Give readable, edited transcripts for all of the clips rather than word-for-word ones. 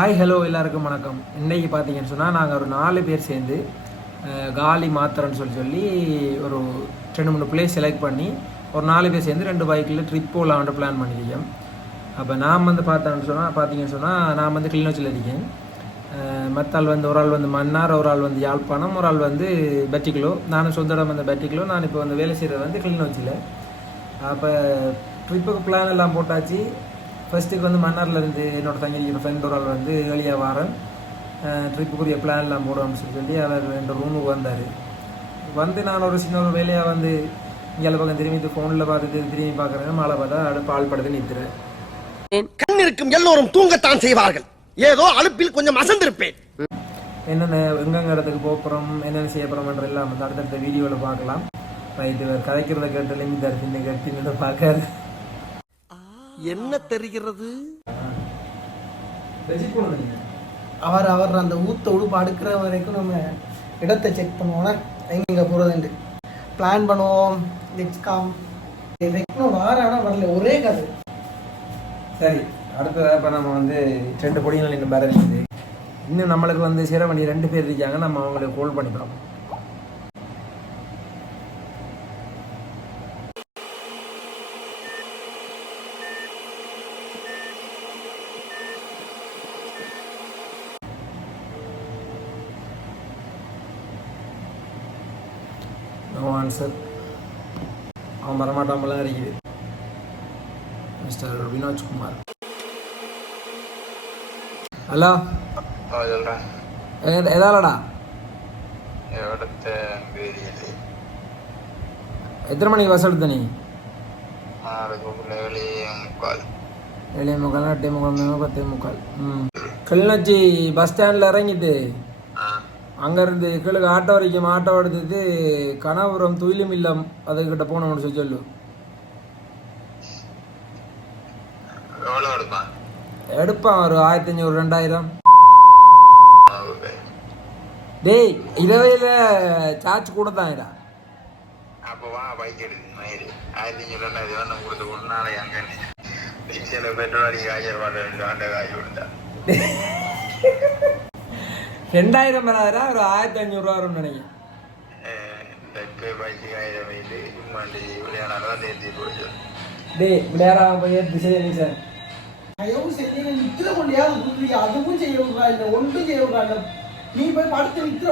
Hi hello எல்லாருக்கும் வணக்கம். இன்றைக்கி பார்த்தீங்கன்னு சொன்னால் நாங்கள் ஒரு 4 பேர் சேர்ந்து காலி மாத்திரன்னு சொல்லி ஒரு 2-3 பிளேஸ் செலக்ட் பண்ணி ஒரு 4 பேர் சேர்ந்து 2 பைக்கில் ட்ரிப் போகலான்ட்டு பிளான் பண்ணியிருக்கேன். அப்போ நான் பார்த்தீங்கன்னு சொன்னால் நான் வந்து கிளிநொச்சியில் இருக்கேன். மற்ற ஆள் வந்து ஒரு ஆள் வந்து மன்னார், ஒரு ஆள் வந்து யாழ்ப்பாணம், ஒரு ஆள் வந்து பெட்டிக்குலோ. நானும் சொந்த இடம் வந்து பெட்டிக்குலோ. நான் இப்போ வந்து வேலை செய்கிறது வந்து கிளிநொச்சியில். அப்போ ட்ரிப்புக்கு பிளான் எல்லாம் போட்டாச்சு. ஃபஸ்ட்டுக்கு வந்து மன்னார்லேருந்து என்னோட தங்கி ஃப்ரெண்ட் ஒரு ஆள் வந்து ஏழியா வாரன் ட்ரிப்புக்குரிய பிளான்லாம் போடுவோம்னு சொல்லி அவர் 2 ரூமுக்கு வந்தார். வந்து நான் ஒரு சின்ன ஒரு வேலையாக வந்து இங்கே பக்கம் திரும்பி ஃபோனில் பார்த்துட்டு திரும்பி பார்க்குறேன். மழை பார்த்தா அடுப்பு ஆள் படுத்து நிற்கிறேன். கண் இருக்கும் எல்லோரும் தூங்கத்தான் செய்வார்கள். ஏதோ அலுப்பில் கொஞ்சம் அசந்திருப்பேன். என்னென்ன எங்கெங்க இடத்துக்கு போகிறோம், என்னென்ன செய்ய போகிறோம்ன்ற எல்லாம் வந்து அடுத்தடுத்த வீடியோவில் பார்க்கலாம். ரைட்டு, கதைக்கிறத கேட்டு லிங்கி தரிசின்னு கேட்டு பார்க்காது என்ன தெரிகிறது. அவர் அந்த ஊத்த உடுப்பு அடுக்கிற வரைக்கும் நம்ம இடத்தை செக் பண்ணுவோம்னா எங்க போறதுண்டு பிளான் பண்ணுவோம். வாரம் வரல ஒரே கதை. சரி, அடுத்ததாக இப்போ நம்ம வந்து 2 பொடிகள் இன்னும் வேற இருக்குது. இன்னும் நம்மளுக்கு வந்து சேர வேண்டிய 2 பேர் இருக்காங்க. நம்ம அவங்களுக்கு கால் பண்ணிக்கிறோம். No answer. அவன் வரமாட்டாமலாம் இருக்குது. மிஸ்டர் வினோஜ்குமார். ஹலோ, எதாலடா? எத்தனை மணிக்கு பஸ் எடுத்த நீ? 7:45, 8:45, 10:45. கிளிநொச்சி பஸ் ஸ்டாண்டில் இறங்கிட்டு அங்கேருந்து கீழே ஆட்டோ வரைக்கும் ஆட்டோ எடுத்துட்டு கனபுரம் துயிலும் இல்லம் அதுக்கிட்ட போனோம்னு சொல்லு. எடுப்பான் ஒரு 1500 2000. டேய், இரவையில் சார்ஜ் கூட தான்டா. $2000 வராதா? ஒரு 1500 வரும் நினைக்கிறேன். டேய், விளையாடாம போய் திசை சார் அதுவும் செய்யறா இல்ல ஒன்றும் செய்யறா இல்ல. நீ போய் படுத்து வித்துற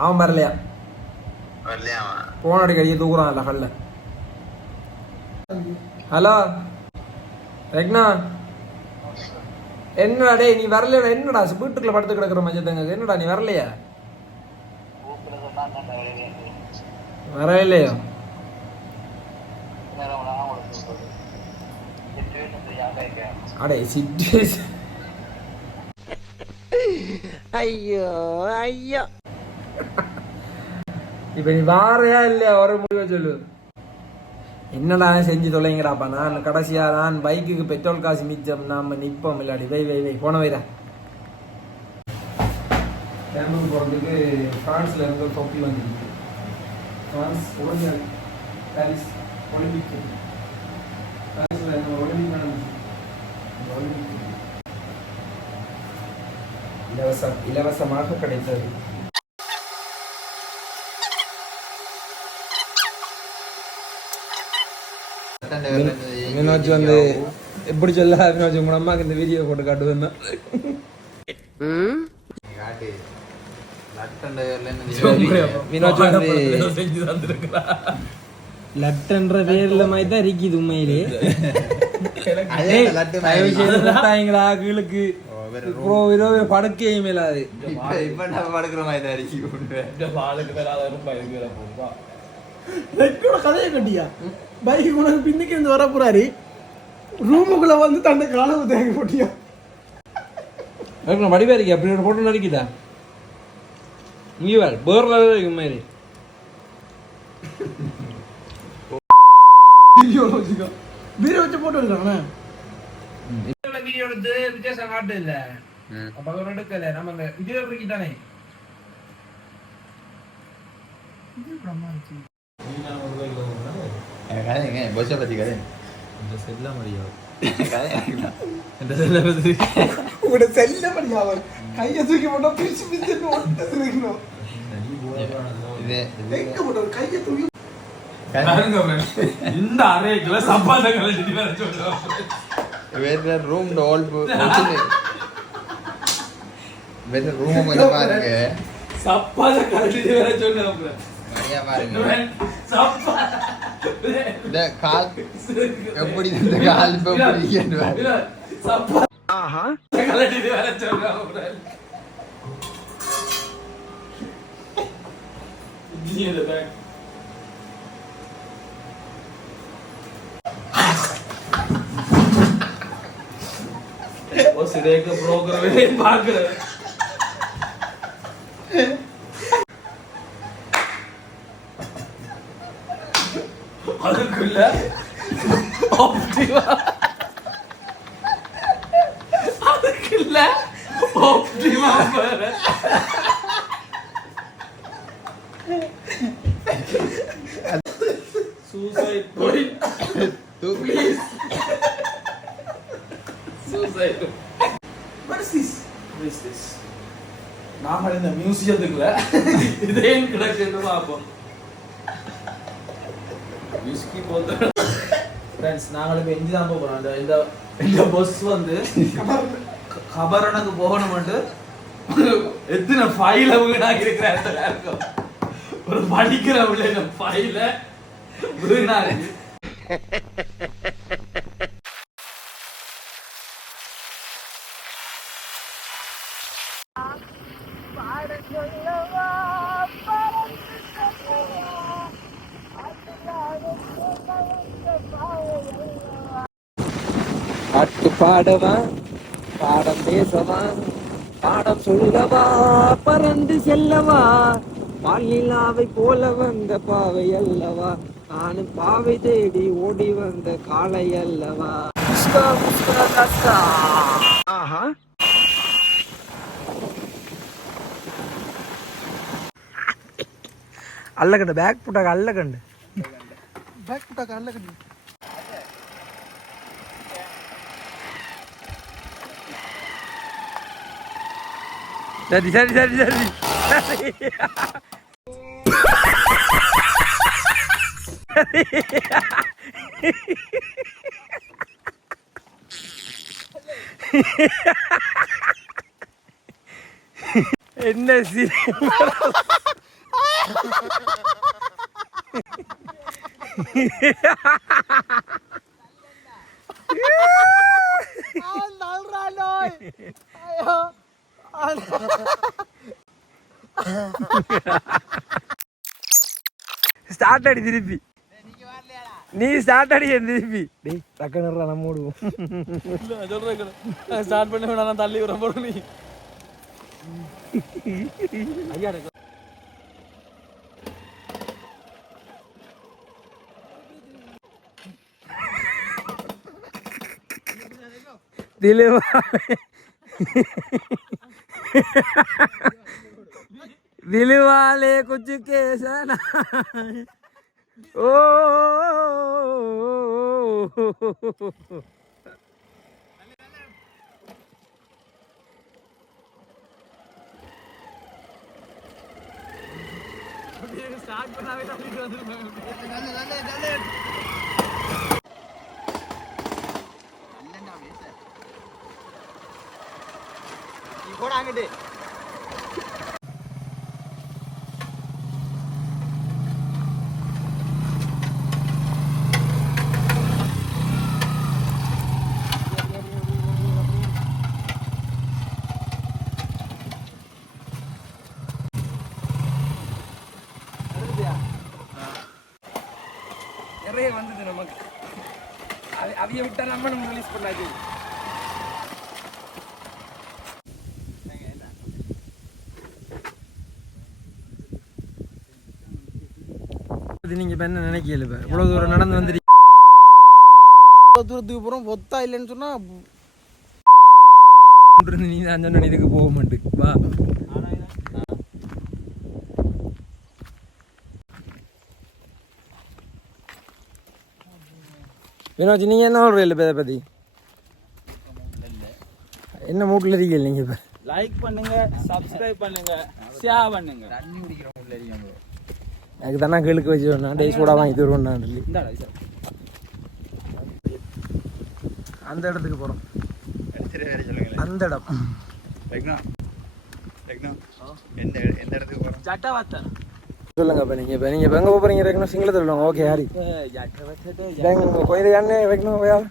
அவன் வரலையா? போன அடி கடிக்க தூக்குறான் இல்ல கல்ல. ஹலோ ரெக்னா, என்னடா டே நீ வரலையா? என்னடா வீட்டுக்குள்ள படுத்து கிடக்குற மஞ்சத்தங்க, என்னடா நீ வரலையா? வரலையோ? அடே சிச்சுவேஷன். ஐயோ ஐயோ, இப்ப நீ வாரையா இல்லையா? ஒரு முடிவை சொல்லு. என்னடா செஞ்சு தொலைங்கிறாப்பா. நான் கடைசியா நான் பைக்குக்கு பெட்ரோல் காசு மிச்சம், நாம நிற்போம் இல்லாடி. வை போன வைரா. கேம்புக்கு போகிறதுக்கு ஃப்ரான்ஸில் இருந்து ஒரு தொப்பி வந்துருக்கு. France Paris Olympic. பாரிஸில் என்ன ஒலிம்பிக் நடந்துச்சு. இலவசமாக கிடைத்தது. வினோஜ் வந்து எப்படி சொல்ல, வினோஜ் உங்க அம்மாக்கு இந்த வீடியோ போட்டு காட்டுவேன். வினோஜ் வந்து லட்டுன்ற பேர்ல மாதிரி தான் இருக்குது உண்மையிலே. கீழுக்கு படுக்கையும் மேலாது. கதையை கட்டியா பைக்கு உனக்கு பின்னுக்கு இருந்து வர போறாரு. ரூமுக்குள்ள வந்து தன்னை காலவு தேங்க போட்டியா வடிவா இருக்கு. அப்படி ஒரு போட்டோ நடிக்குதா? இங்கே வேற பேர்ல இருக்கு மாதிரி வீடியோ வச்சு போட்டோ எடுக்கிறானே. வீடியோ எடுத்து வித்தியாசம் காட்டு இல்ல. அப்ப எடுக்கல நம்ம இந்த வீடியோ தானே. Cái này nghe bữa sau là gì cái இந்த செல்ல முடியாது இந்த செல்ல பத்தி உங்களோட செல்லபடியாவது கையை தூக்கி போட்டா பிரிச்சு பிரிச்சு ஒட்டு இருக்கணும். எங்க போட்டோம் கையை தூக்கி இந்த அறைக்குள்ள சப்பாத்த கலட்டி வர சொல்றோம். வேற ரூம் டோல் வேற ரூம் கொஞ்சம் பாருங்க. சப்பாத்த கலட்டி வர சொல்றோம். நிறைய பாருங்க. சப்பா இந்த கால் எப்படி இந்த கால் இப்ப எப்படி இருக்கு? சப்பா ஆஹா கலட்டி வர சொல்றோம். Give me the back. उस डे का प्रोग्राम है भाग रहे அதுக்குள்ள ஆப்டிமா அதுக்குள்ள ஆப்டிமா பாரு suicide point please suicide What is this? what is this நாம இந்த மியூசியத்துக்குள்ள இதே கிடக்குன்னு பாப்போம் விஸ்கி போத்தல் फ्रेंड्स நாங்க இப்ப எங்க தான் போறோம் அந்த இந்த பஸ் வந்து கபரனுக்கு போகணும்னு எத்தனை ஃபைல வீணாகி இருக்கிறாங்க ஒரு படிக்கிற பிள்ளைங்க ஃபைல வீணாகி பாட்டு பாடவா பாடம் பேசவா பாடம் சொல்லவா பறந்து செல்லவா பாலிலாவை போல வந்த பாவை அல்லவா நானும் பாவை தேடி ஓடி வந்த காளை அல்லவா அல்லகண்டு பேக் புட்டாக அல்லகண்டு பேக் புட்டாக அல்லகண்டு சரி சரி சரி சரி என்ன ஸ்டார்ட் அடி திருப்பி நீ ஸ்டார்ட் அடி திருப்பி டேய் டக்குனு நம்ம ஓடுவோம் சொல்றேன் ஸ்டார்ட் பண்ண வேணா நான் தள்ளி வர போறேன் நீ ஐயா दिल वाले कुछ कैसा ना ओ स्टार्ट बनावे நிறைய வந்தது நமக்கு அவைய விட்டா நம்ம ரிலீஸ் பண்ணாது நீங்க இப்ப என்ன நினைக்கல இப்ப இவ்வளவு தூரம் நடந்து வந்துட்டு தூரத்துக்கு போறோம் ஒத்தா இல்லைன்னு சொன்னா நீ தான் சொன்ன இதுக்கு போக மாட்டேன் வா வினோஜ் நீங்கள் என்ன சொல்கிறீங்க இல்லை இதை பற்றி என்ன மூட்டில் இருக்கீங்க நீங்கள் இப்போ லைக் பண்ணுங்க சப்ஸ்கிரைப் பண்ணுங்க ஷேர் பண்ணுங்க தண்ணி குடிக்கிற உள்ள இருக்கீங்க எனக்கு தானே கேளுக்கு வச்சு வேணா டேஸ் கூட வாங்கி தருவேன் சொல்லி அந்த இடத்துக்கு போகிறோம் அந்த இடம் எந்த இடத்துக்கு போகிறோம் ஜட்டவத்தர் சொல்லுங்க இப்போ நீங்கள் இப்போ எங்கே போகிறீங்க வைக்கணும் சிங்களத்தில் சொல்லுவாங்க ஓகே யாரி கோயில் யாருன்னு வைக்கணும் யார்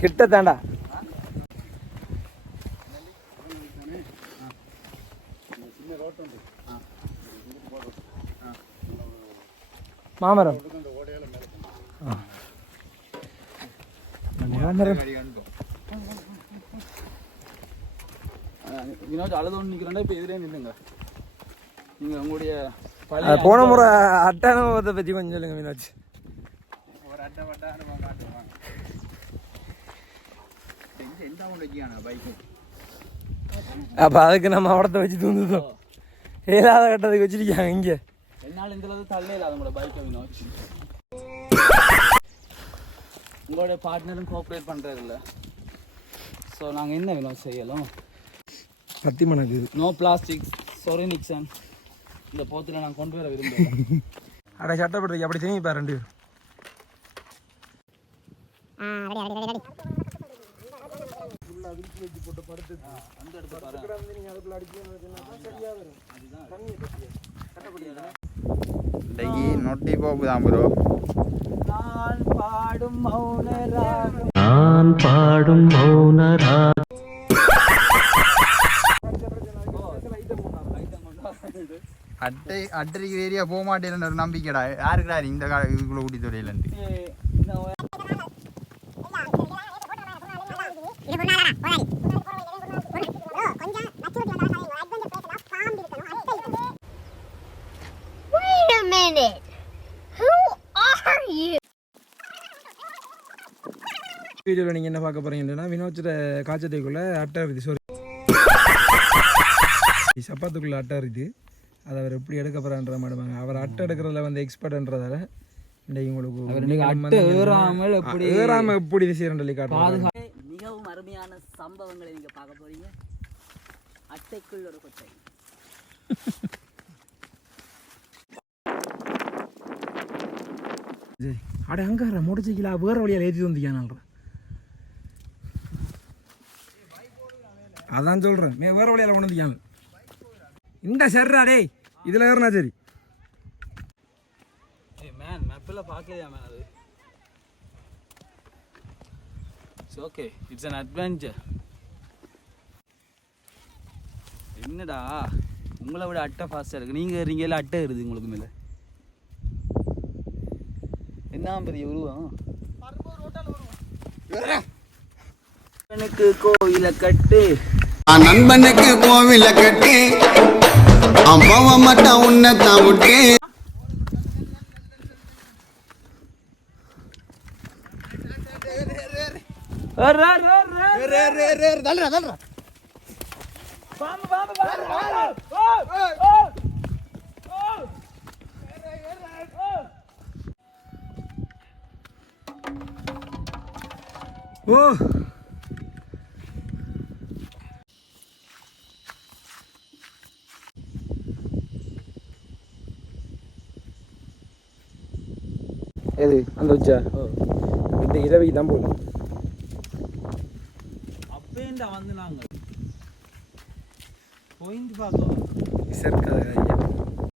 கிட்ட தாண்டா மாமரம் மாமரம் வினோஜ் அழுதோன்னு நிற்கிறேன்டா இப்போ எதிரே நின்றுங்க நீங்கள் உங்களுடைய போன முறை அட்டை அனுபவத்தை பற்றி கொஞ்சம் சொல்லுங்க வினோஜ் ஒரு அட்டை பட்டா அனுபவம் காட்டுவான் எந்த அமௌண்ட் வச்சுக்கானா பைக்கு அப்போ அதுக்கு நம்ம அவடத்தை வச்சு தூந்துட்டோம் ஏழாத கட்டத்துக்கு வச்சிருக்காங்க இங்கே என்னால் இந்த அளவு தள்ளே இல்லாத உங்களோட பைக்கை வினோஜ் உங்களோட பார்ட்னரும் கோஆப்ரேட் பண்ணுறது இல்லை ஸோ நாங்கள் என்ன வினோஜ் செய்யலாம் பத்தி மணக்கு நோ பிளாஸ்டிக் சொரி நிக்சன் இந்த போத்தில் நான் கொண்டு வர விரும்புகிறேன் அட சட்டப்பட்டிருக்கு அப்படி திரும்பி பாரு ரெண்டு இன்னைக்கு நொட்டி போகுதான் ப்ரோ நான் பாடும் மௌனரா அட்டரிக்கு ஏரியா போக மாட்டேன்னு ஒரு நம்பிக்கைடா யாருக்குடா இந்த இதுக்குள்ள ஊட்டி துறையிலன்ட்டு Wait a minute. Who are you? வீடியோவில் நீங்கள் என்ன பார்க்க போகிறீங்கன்னா வினோச்சோட காய்ச்சத்தைக்குள்ளே அட்டை இருக்குது சாரி சப்பாத்துக்குள்ளே அட்டை இருக்குது அதை அவர் எப்படி எடுக்க போகிறான்ற மாட்டாங்க அவர் அட்டை எடுக்கிறதுல வந்து எக்ஸ்பர்ட்ன்றதால இன்றைக்கு உங்களுக்கு ஏறாமல் எப்படி இது செய்யறேன் காட்டுறாங்க மிகவும் அருமையான சம்பவங்களை நீங்க பார்க்க போறீங்க. அட்டைக்குள் ஒரு கொட்டை. அட அங்கார முடிச்சுக்கலா வேற வழியால் ஏற்றி வந்திக்கான அதான் சொல்கிறேன் வேற வழியால் கொண்டு வந்திக்கான இந்த சரிடா டேய் இதில் ஏறினா சரி மேன் மேப்பில் பார்க்கலையா மேன் அது it's okay it's an adventure. என்னடா உங்களை விட அட்டை ஃபாஸ்ட்டாக இருக்குது நீங்கள் ஏறீங்களா அட்டை இருக்குது உங்களுக்கு மேலே என்ன பெரிய உருவம் எனக்கு கோயிலை கட்டு நண்பனுக்கு கோவில கட்டி அம்மாவ மட்டும் உன்னதான் விட்டு ஓ எது அந்த வச்சா இந்த இரவைக்கு தான் போகலாம் அப்பேண்டா வந்து நாங்கள் போயிட்டு பார்த்தோம் சர்க்காக